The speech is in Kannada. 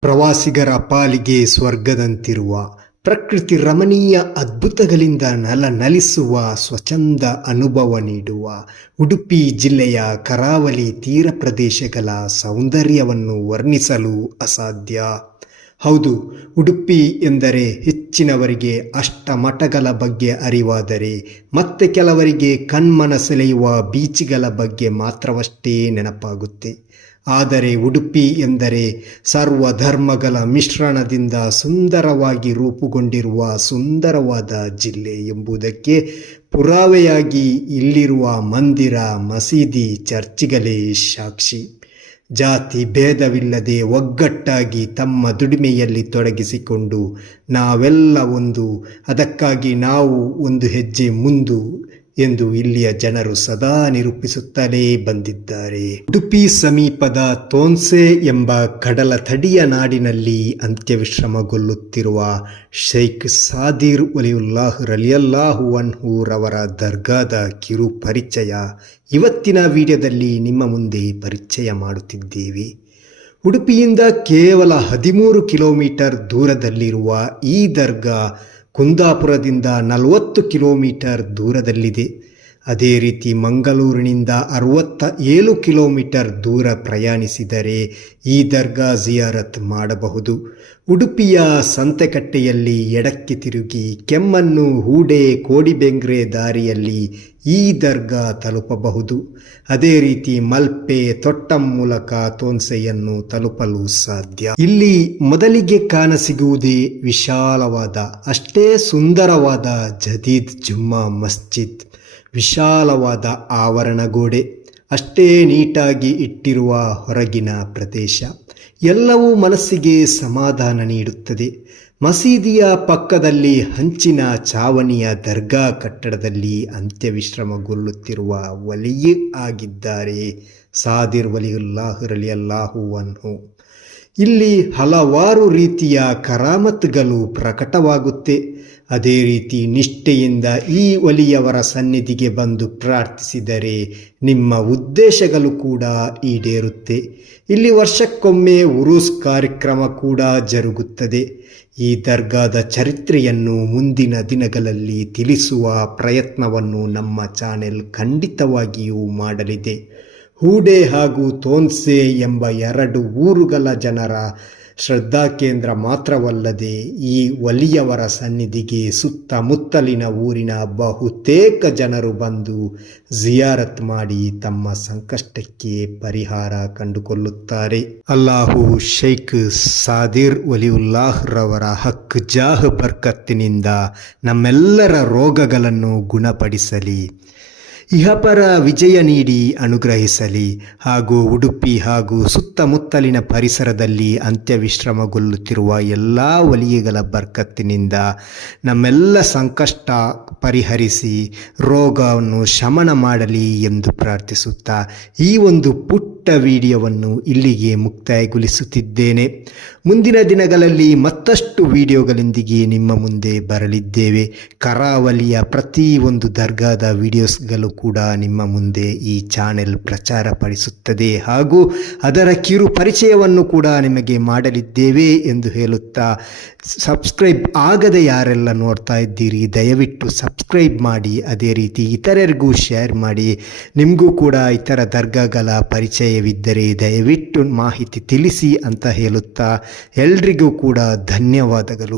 ಪ್ರವಾಸಿಗರ ಪಾಲಿಗೆ ಸ್ವರ್ಗದಂತಿರುವ ಪ್ರಕೃತಿ ರಮಣೀಯ ಅದ್ಭುತಗಳಿಂದ ನಲನಲಿಸುವ ಸ್ವಚ್ಛಂದ ಅನುಭವ ನೀಡುವ ಉಡುಪಿ ಜಿಲ್ಲೆಯ ಕರಾವಳಿ ತೀರ ಪ್ರದೇಶಗಳ ಸೌಂದರ್ಯವನ್ನು ವರ್ಣಿಸಲು ಅಸಾಧ್ಯ. ಹೌದು, ಉಡುಪಿ ಎಂದರೆ ಹೆಚ್ಚಿನವರಿಗೆ ಅಷ್ಟಮಠಗಳ ಬಗ್ಗೆ ಅರಿವಾದರೆ ಮತ್ತೆ ಕೆಲವರಿಗೆ ಕಣ್ಮನ ಸೆಳೆಯುವ ಬೀಚ್ಗಳ ಬಗ್ಗೆ ಮಾತ್ರವಷ್ಟೇ ನೆನಪಾಗುತ್ತೆ. ಆದರೆ ಉಡುಪಿ ಎಂದರೆ ಸರ್ವಧರ್ಮಗಳ ಮಿಶ್ರಣದಿಂದ ಸುಂದರವಾಗಿ ರೂಪುಗೊಂಡಿರುವ ಸುಂದರವಾದ ಜಿಲ್ಲೆ ಎಂಬುದಕ್ಕೆ ಪುರಾವೆಯಾಗಿ ಇಲ್ಲಿರುವ ಮಂದಿರ, ಮಸೀದಿ, ಚರ್ಚ್ಗಳೇ ಸಾಕ್ಷಿ. ಜಾತಿ ಭೇದವಿಲ್ಲದೆ ಒಗ್ಗಟ್ಟಾಗಿ ತಮ್ಮ ದುಡಿಮೆಯಲ್ಲಿ ತೊಡಗಿಸಿಕೊಂಡು ನಾವೆಲ್ಲ ಒಂದು, ಅದಕ್ಕಾಗಿ ನಾವು ಒಂದು ಹೆಜ್ಜೆ ಮುಂದು ಎಂದು ಇಲ್ಲಿಯ ಜನರು ಸದಾ ನಿರೂಪಿಸುತ್ತಲೇ ಬಂದಿದ್ದಾರೆ. ಉಡುಪಿ ಸಮೀಪದ ತೋನ್ಸೆ ಎಂಬ ಕಡಲ ತಡಿಯ ನಾಡಿನಲ್ಲಿ ಅಂತ್ಯವಿಶ್ರಮಗೊಳ್ಳುತ್ತಿರುವ ಶೈಖ್ ಸಾದಿರ್ ಉಲಿಯುಲ್ಲಾಹ್ ರಲಿಯಲ್ಲಾಹು ಅನ್ಹು ಅವರ ದರ್ಗಾದ ಕಿರು ಪರಿಚಯ ಇವತ್ತಿನ ವಿಡಿಯೋದಲ್ಲಿ ನಿಮ್ಮ ಮುಂದೆ ಪರಿಚಯ ಮಾಡುತ್ತಿದ್ದೇವೆ. ಉಡುಪಿಯಿಂದ ಕೇವಲ ಹದಿಮೂರು ಕಿಲೋಮೀಟರ್ ದೂರದಲ್ಲಿರುವ ಈ ದರ್ಗಾ ಕುಂದಾಪುರದಿಂದ ನಲವತ್ತು ಕಿಲೋಮೀಟರ್ ದೂರದಲ್ಲಿದೆ. ಅದೇ ರೀತಿ ಮಂಗಳೂರಿನಿಂದ ಅರವತ್ತ ಏಳು ಕಿಲೋಮೀಟರ್ ದೂರ ಪ್ರಯಾಣಿಸಿದರೆ ಈ ದರ್ಗಾ ಜಿಯಾರತ್ ಮಾಡಬಹುದು. ಉಡುಪಿಯ ಸಂತೆಕಟ್ಟೆಯಲ್ಲಿ ಎಡಕ್ಕೆ ತಿರುಗಿ ಕೆಮ್ಮನ್ನು ಹೂಡೆ ಕೋಡಿಬೆಂಗ್ರೆ ದಾರಿಯಲ್ಲಿ ಈ ದರ್ಗಾ ತಲುಪಬಹುದು. ಅದೇ ರೀತಿ ಮಲ್ಪೆ ತೊಟ್ಟಂ ಮೂಲಕ ತೋನ್ಸೆಯನ್ನು ತಲುಪಲು ಸಾಧ್ಯ. ಇಲ್ಲಿ ಮೊದಲಿಗೆ ಕಾಣಸಿಗುವುದೇ ವಿಶಾಲವಾದ, ಅಷ್ಟೇ ಸುಂದರವಾದ ಜದೀದ್ ಜುಮ್ಮಾ ಮಸ್ಜಿದ್. ವಿಶಾಲವಾದ ಆವರಣ ಗೋಡೆ ಅಷ್ಟೇ ನೀಟಾಗಿ ಇಟ್ಟಿರುವ ಹೊರಗಿನ ಪ್ರದೇಶ, ಎಲ್ಲವೂ ಮನಸ್ಸಿಗೆ ಸಮಾಧಾನ ನೀಡುತ್ತದೆ. ಮಸೀದಿಯ ಪಕ್ಕದಲ್ಲಿ ಹಂಚಿನ ಚಾವಣಿಯ ದರ್ಗಾ ಕಟ್ಟಡದಲ್ಲಿ ಅಂತ್ಯವಿಶ್ರಮಗೊಳ್ಳುತ್ತಿರುವ ವಲಿಯೇ ಆಗಿದ್ದಾರೆ ಸಾದಿರ್ ವಲಿಯುಲ್ಲಾಹುರಲಿ ರಲಿಯಲ್ಲಾಹು ಅನ್ಹು. ಇಲ್ಲಿ ಹಲವಾರು ರೀತಿಯ ಕರಾಮತ್ಗಳು ಪ್ರಕಟವಾಗುತ್ತೆ. ಅದೇ ರೀತಿ ನಿಷ್ಠೆಯಿಂದ ಈ ಒಲಿಯವರ ಸನ್ನಿಧಿಗೆ ಬಂದು ಪ್ರಾರ್ಥಿಸಿದರೆ ನಿಮ್ಮ ಉದ್ದೇಶಗಳು ಕೂಡ ಈಡೇರುತ್ತೆ. ಇಲ್ಲಿ ವರ್ಷಕ್ಕೊಮ್ಮೆ ಉರುಸ್ ಕಾರ್ಯಕ್ರಮ ಕೂಡ ಜರುಗುತ್ತದೆ. ಈ ದರ್ಗಾದ ಚರಿತ್ರೆಯನ್ನು ಮುಂದಿನ ದಿನಗಳಲ್ಲಿ ತಿಳಿಸುವ ಪ್ರಯತ್ನವನ್ನು ನಮ್ಮ ಚಾನೆಲ್ ಖಂಡಿತವಾಗಿಯೂ ಮಾಡಲಿದೆ. ಹೂಡೆ ಹಾಗೂ ತೋನ್ಸೆ ಎಂಬ ಎರಡು ಊರುಗಳ ಜನರ ಶ್ರದ್ಧಾ ಕೇಂದ್ರ ಮಾತ್ರವಲ್ಲದೆ ಈ ಒಲಿಯವರ ಸನ್ನಿಧಿಗೆ ಸುತ್ತಮುತ್ತಲಿನ ಊರಿನ ಬಹುತೇಕ ಜನರು ಬಂದು ಜಿಯಾರತ್ ಮಾಡಿ ತಮ್ಮ ಸಂಕಷ್ಟಕ್ಕೆ ಪರಿಹಾರ ಕಂಡುಕೊಳ್ಳುತ್ತಾರೆ. ಅಲ್ಲಾಹು ಶೈಖ್ ಸಾದಿರ್ ಒಲಿಯುಲ್ಲಾಹ್ ರವರ ಹಕ್ ಜಾಹ್ ಬರ್ಕತ್ತಿನಿಂದ ನಮ್ಮೆಲ್ಲರ ರೋಗಗಳನ್ನು ಗುಣಪಡಿಸಲಿ. ಇಹಪರ ವಿಜಯ ನೀಡಿ ಅನುಗ್ರಹಿಸಲಿ ಹಾಗೂ ಉಡುಪಿ ಹಾಗೂ ಸುತ್ತಮುತ್ತಲಿನ ಪರಿಸರದಲ್ಲಿ ಅಂತ್ಯವಿಶ್ರಮಗೊಳ್ಳುತ್ತಿರುವ ಎಲ್ಲ ವಲಿಯಗಳ ಬರ್ಕತ್ತಿನಿಂದ ನಮ್ಮೆಲ್ಲ ಸಂಕಷ್ಟ ಪರಿಹರಿಸಿ ರೋಗವನ್ನು ಶಮನ ಮಾಡಲಿ ಎಂದು ಪ್ರಾರ್ಥಿಸುತ್ತಾ ಈ ಒಂದು ಪುಟ್ಟ ವಿಡಿಯೋವನ್ನು ಇಲ್ಲಿಗೆ ಮುಕ್ತಾಯಗೊಳಿಸುತ್ತಿದ್ದೇನೆ. ಮುಂದಿನ ದಿನಗಳಲ್ಲಿ ಮತ್ತಷ್ಟು ವಿಡಿಯೋಗಳೊಂದಿಗೆ ನಿಮ್ಮ ಮುಂದೆ ಬರಲಿದ್ದೇವೆ. ಕರಾವಳಿಯ ಪ್ರತಿ ಒಂದು ದರ್ಗಾದ ವಿಡಿಯೋಸ್ಗಳು ಕೂಡ ನಿಮ್ಮ ಮುಂದೆ ಈ ಚಾನೆಲ್ ಪ್ರಚಾರಪಡಿಸುತ್ತದೆ. ಹಾಗೂ ಅದರ ಕಿರು ಪರಿಚಯವನ್ನು ಕೂಡ ನಿಮಗೆ ಮಾಡಲಿದ್ದೇವೆ ಎಂದು ಹೇಳುತ್ತಾ ಸಬ್ಸ್ಕ್ರೈಬ್ ಆಗದೆ ಯಾರೆಲ್ಲ ನೋಡ್ತಾ ಇದ್ದೀರಿ, ದಯವಿಟ್ಟು ಸಬ್ಸ್ಕ್ರೈಬ್ ಮಾಡಿ, ಅದೇ ರೀತಿ ಇತರರಿಗೂ ಶೇರ್ ಮಾಡಿ. ನಿಮಗೂ ಕೂಡ ಇತರ ದರ್ಗಾಗಳ ಪರಿಚಯವಿದ್ದರೆ ದಯವಿಟ್ಟು ಮಾಹಿತಿ ತಿಳಿಸಿ ಅಂತ ಹೇಳುತ್ತಾ ಎಲ್ರಿಗೂ ಕೂಡ ಧನ್ಯವಾದಗಳು.